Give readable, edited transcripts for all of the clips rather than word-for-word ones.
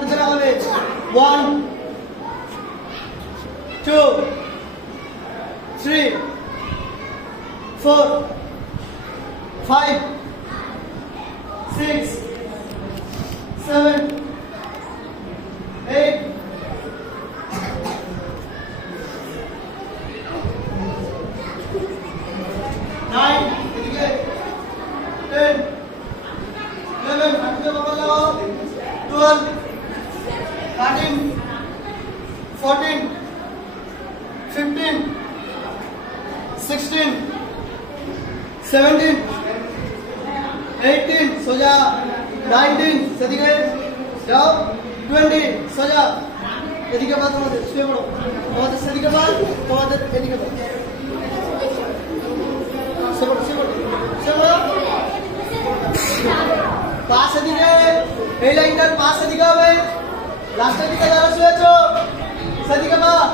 হাঁটু ধরা হবে 1 2 3 4 5 6 7 8 9 এদিকে 10 11 হাঁটু ধরা লাগাও 12 13 14 15 16 17 18 সোজা 19 সেদিকে যাও 20 সোজা এদিকে বাদ তোমাদের শুয়ে পড়ো তোমাদের সেদিকে বাদ তোমাদের এদিকে বাদ শুয়ে পড়ো শুয়ে পড়ো পাশ এদিকে এই লাইনটার পাশ এদিকে হবে লাস্টের দিকে যারা শুয়েছো সেদিকে বাদ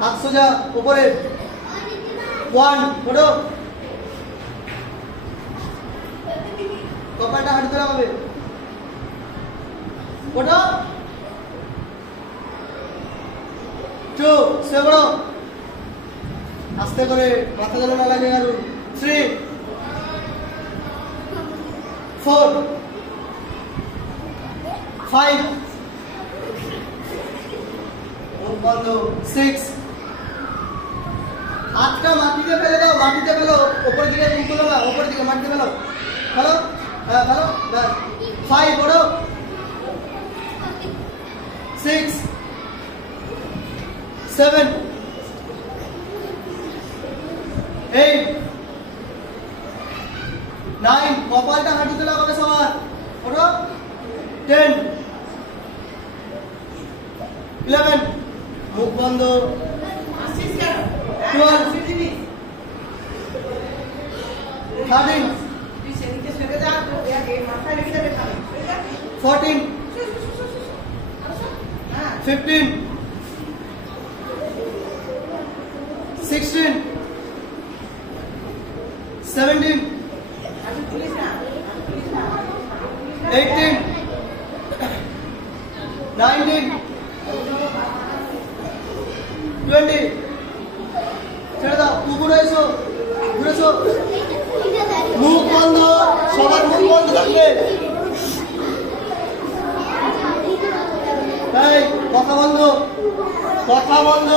हाथ सोजा ऊपर 1 फोटो কপালটা হাঁটু ধরা হবে ওটা 2 সেবড়ো আস্তে করে মাথা যেন না লাগে আর 3 4 5 বন্ধ 6 হাতটা মাটিতে ফেলে দাও মাটিতে ফেলো উপর দিকে তুলো না উপর দিকে মাটিতে ফেলো হ্যালো হ্যাঁ ভালো ব্যাস 5 পড়ো 6 7 8 9 কপালটা হাঁটুতে লাগাবে সবার পড়ো 10 11 মুখ বন্ধ 12 13 14 15 16 17 18 19 20 ছেড়ে দাও ঘুরে এসো মুখ বন্ধ সবার মুখ বন্ধ থাকবে এই কথা বন্ধ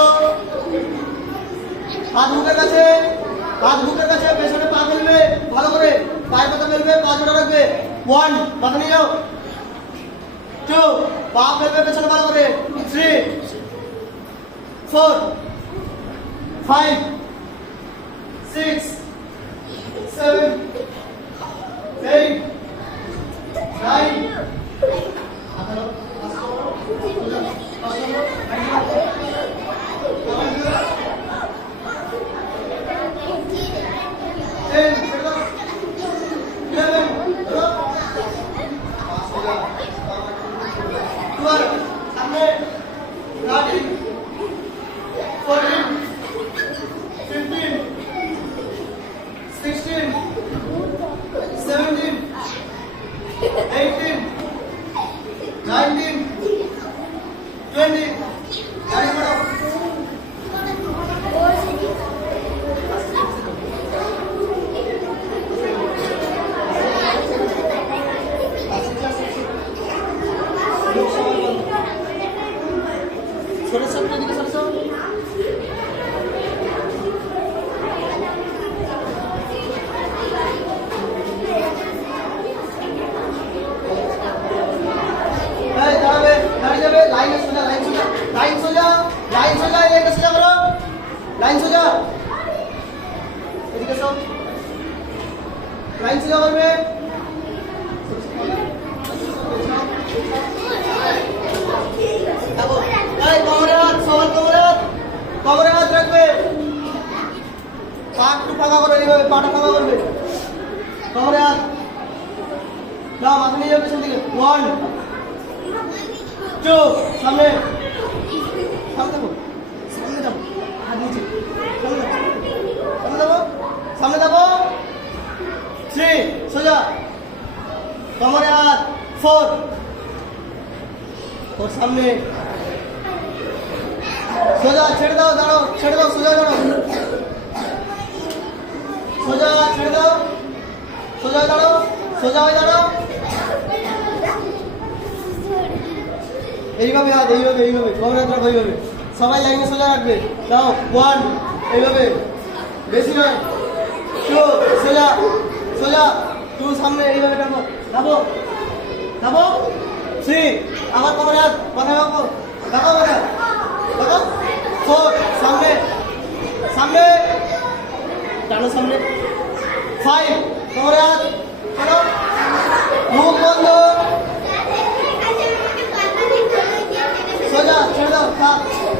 হাত মুখের কাছে পেছনে পা ফেলবে ভালো করে পায়ের পাতা ফেলবে পা জোড়া রাখবে 1 মাথা নিয়ে যাও 2 পা ফেলবে পেছনে ভালো করে 3 4 5 6 7 8 लाइन सोजा एदिके सो लाइन सोजा করবে দেখো এই কোমরে হাত সমান কোমরে হাত রাখবে পা একটু ফাঁকা করে এইভাবে পাটা ফাঁকা করবে কোমরে হাত নাও মাথা নিয়ে যাবে সেদিকে 1 2 সামনে সামনে দেখো সামনে যাও হাত নিচে सामने देखो 3 सोजा कमरे हाथ 4 और सामने सोजा छेड़ दो सोजा दाड़ो सोजा छेड़ दो सोजा दाड़ो এইভাবে হাত এইভাবে কমরে হাত রাখো এইভাবে সবাই লাইনে সোজা রাখবে দাও 1 এইভাবে বেশি নয় 2 সোজা 2 সামনে এইভাবে রাখো দাবো 3 আবার কমরে হাত মাথা রাখো দেখো 4 সামনে টানো সামনে 5 কমরে হাত টানো মুখ বন্ধ সোজা ছেড়ে দাও 7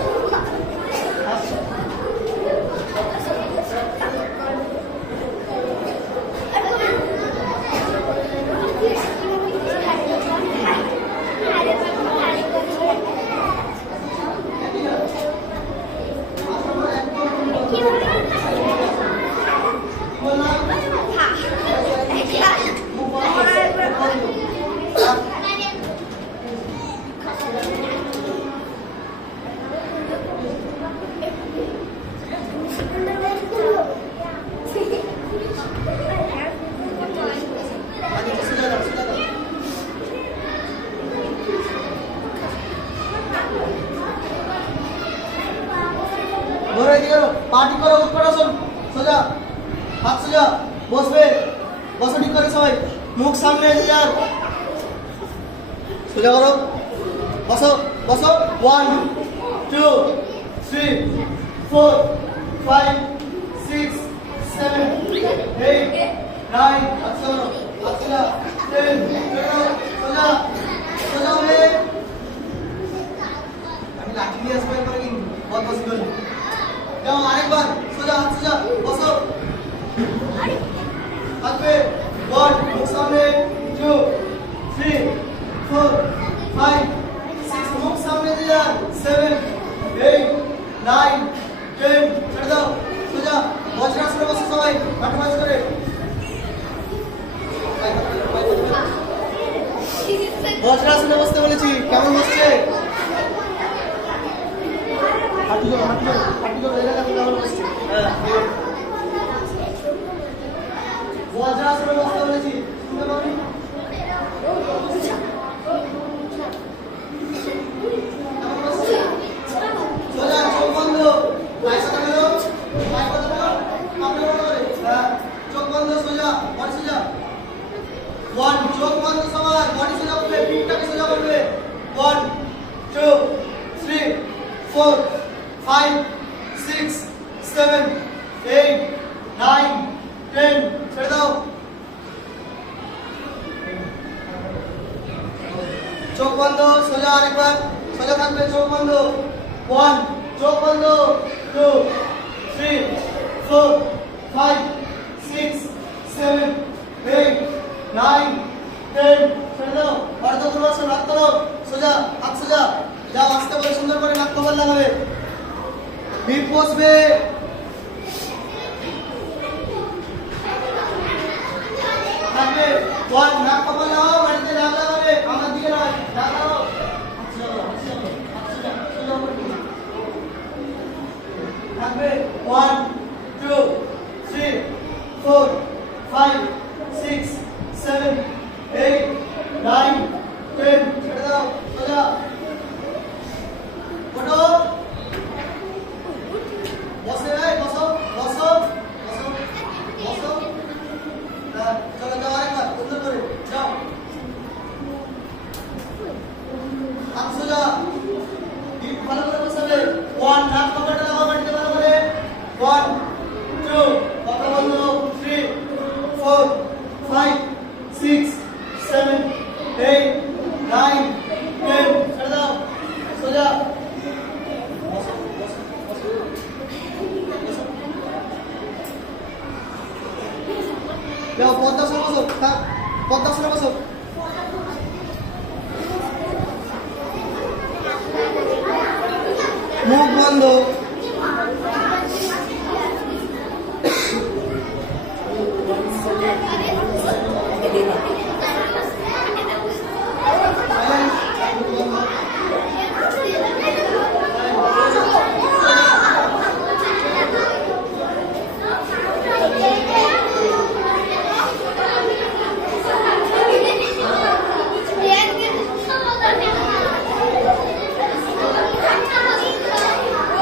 पार्टी करो उत्परासन सोजा हाथ सोजा बसबे बसो ठीक करे सबाई মুখ সামনে এসে যান, সোজা করো, বসো বসো। 1 2 3 4 5 6 7 8 9 আচ্ছা আচ্ছা 10 সোজা সোজা হবে। আমি লাঠি নিয়ে আসবো এরপরে কিন্তু বহুত বসি বলি যাও আরেকবার সোজা সোজা বসো হাতে 1 মুখ সামনে 2 3 4 5 6 মুখ সামনে দিয়ে 7 8 9 10 ছেড়ে দাও সোজা বজ্রাসনে বসো সবাই মাথা মাঝ করে বজ্রাসনে বসতে বলেছি কেমন বসছে হাঁটু জোড়া এলাকা কেমন বসছে হ্যাঁ বজ্রাসনে বসতে বলেছি শুনতে পাবি সোজা চোখ বন্ধ পয়সা দেবো চোখ বন্ধ সোজা বডি সোজা 1 চোখ বন্ধ সবার বডি সোজা করবে পিঠটাকে সোজা করবে 1 2 3 4 5 6 7 8 9 10 ছেড়ে দাও চোখ বন্ধ সোজা আরেকবার সোজা থাকবে চোখ বন্ধ 1 চোখ বন্ধ 2 3 4 5 6 7 8 9 10 ছেড়ে দাও অর্ধধনুরাসন রাখতে দাও সোজা হাত সোজা যাও আস্তে করে সুন্দর করে নাক কপাল লাগাবে হিপ বসবে থাকবে 1 নাক কপাল লাগাও মাটিতে নাক লাগাবে আমার দিকে নয় নাক লাগাও থাকবে 1 2 3 4 5 6 7 8 9 10 ছেড়ে দাও সোজা ওঠো বসে ভাই বসো বসো বসো বসো চলো যাও আরেকবার সুন্দর করে যাও হাত সোজা হিপ ভালো করে বসাবে 1 নাক কপালটা লাগাও মাটিতে ভালো করে 1 2 কথা বন্ধ 3 4 5 6 7 8 9 10 ছেড়ে দাও সোজা বসো বসো বসো বসো যাও পদ্মাসনে বসো থাক পদ্মাসনে বসো মুখ বন্ধ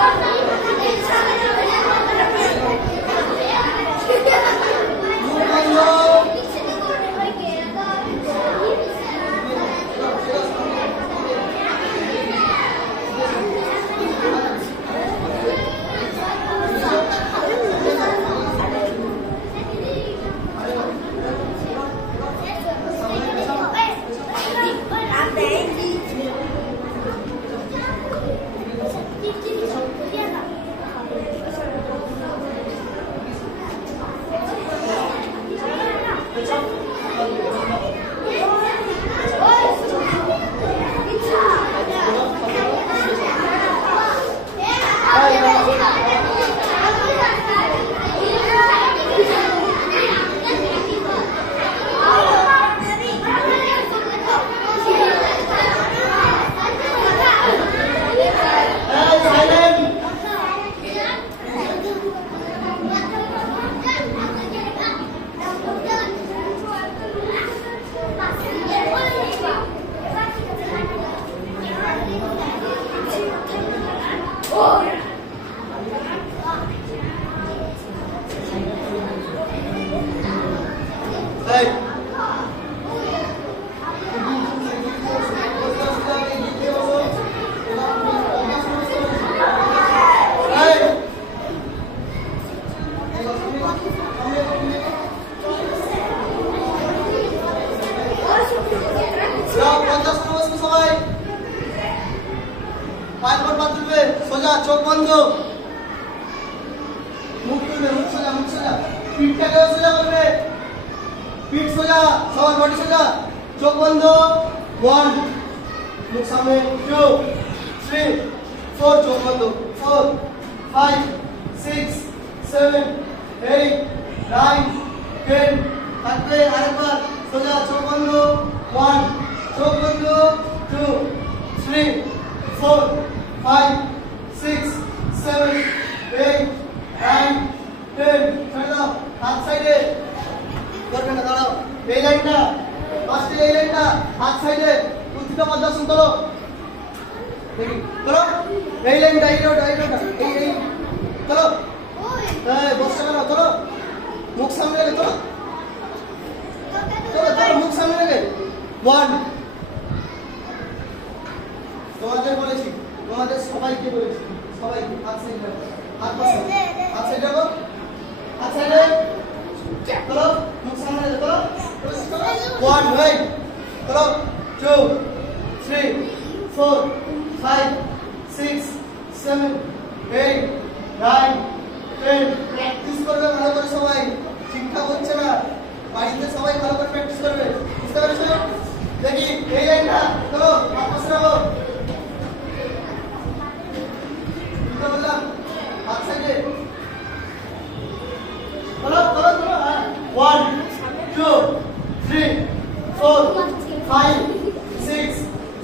Yeah. যাও পদ্মাসনে বসবে সবাই। পায়ের পর পা তুলবে, সোজা, চোখ বন্ধ, মুখ তুলবে, মুখ সোজা, মুখ সোজা, পিঠটাকেও সোজা করবে, পিঠ সোজা, সবার বডি সোজা, চোখ বন্ধ। 1 মুখ সামনে, 2 3 4 চোখ বন্ধ, 4 5 6 7 8 9 10 থাকবে। আরেকবার সোজা, চোখ বন্ধ, 1 চোখ বন্ধ, 2 3 4 5 6 7 8 9 10 ছেড়ে দাও। হাত সাইডে করবে না, দাঁড়াও। এই লাইনটা ফার্স্টে, এই লাইনটা হাত সাইডে, উত্থিত পদ্মাসন করো, দেখি করো। এই লাইনটা, এই রোটা, এই রোটা, এই করো। এই বসে করো, করো, মুখ সামনে রেখে করো, করো, করো, মুখ সামনে রেখে। 1 তোমাদের বলেছি, তোমাদের সবাইকে বলেছি, সবাইকে হাত সাইডে, হাত পাশে, হাত সাইডে করো, হাত সাইডে করো, মুখ সামনে রেখে করো। 1 রাইট করো, 2 3 4 5 6 7 8 9 10 প্র্যাকটিস করবে ভালো করে সবাই, ঠিকঠাক হচ্ছে না, বাড়িতে সবাই ভালো করে প্র্যাকটিস করবে, বুঝতে পেরেছো? দেখি এই লাইনটা করো, আপস রাখো, বুঝতে পারলাম? হাত সাইডে করো, করো, করো। 1 2 3 4 5 6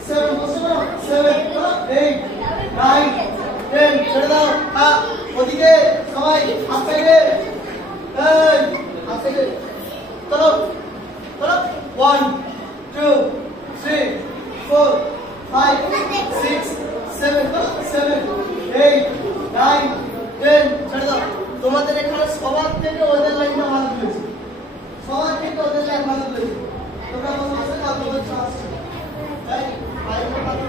7 বসে করো, 7 করো, 8 9 10 ছেড়ে দাও। হ্যাঁ ওদিকে সবাই হাত সাইডে, এই হাত সাইডে করো, করো। 1 2 3 4 5 6 7 করো, 7 8 9 10 ছেড়ে দাও। তোমাদের এখানে সবার থেকে ওদের লাইনটা ভালো তুলেছে, সবার থেকে ওদের লাইন ভালো তুলেছে। তোমরা বসে বসে কাজ করতে চাচ্ছ, তাই বাইরে ভালো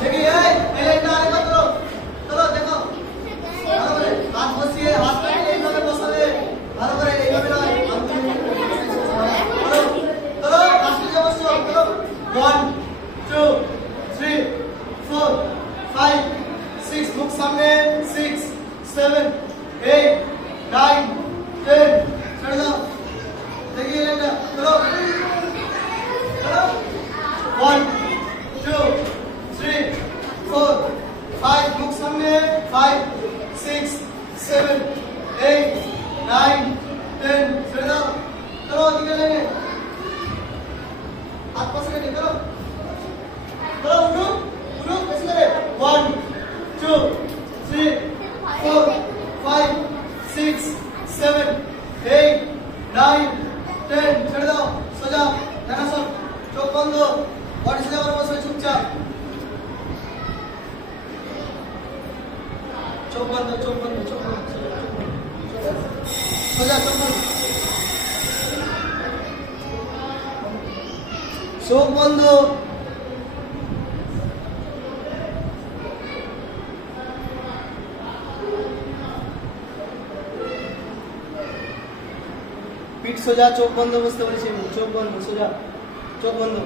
দেখি। এই লাইনটা আরেকবার করো, করো, দেখো ভালো করে হাত বসিয়ে, হাতটা এইভাবে বসাবে, ভালো করে এইভাবে নয়, করো, করো, হাতটা বসো, করো। 1 2 3 4 5 6 মুখ সামনে, 6 7 8 9 10 ছেড়ে দাও। দেখি এই লাইনটা করো, করো। 1 2 3 4 5 মুখ সামনে, 5 6 7 8 9 10 ছেড়ে দাও। করো দিকে লাইনে, হাত পাশে রেখে করো, করো, উঠো, উঠো, বেশি করে। 1 2 3 4 5 6 7 8 9 10 ছেড়ে দাও। সোজা ধ্যানাসন, চোখ বন্ধ, বডি সোজা করে বসবে চুপচাপ, চোখ বন্ধ, চোখ বন্ধ, চোখ বন্ধ, সোজা চোখ বন্ধ, চোখ বন্ধ। পিঠ সোজা, চোখ বন্ধ বসতে বলেছি, চোখ বন্ধ, সোজা, চোখ বন্ধ।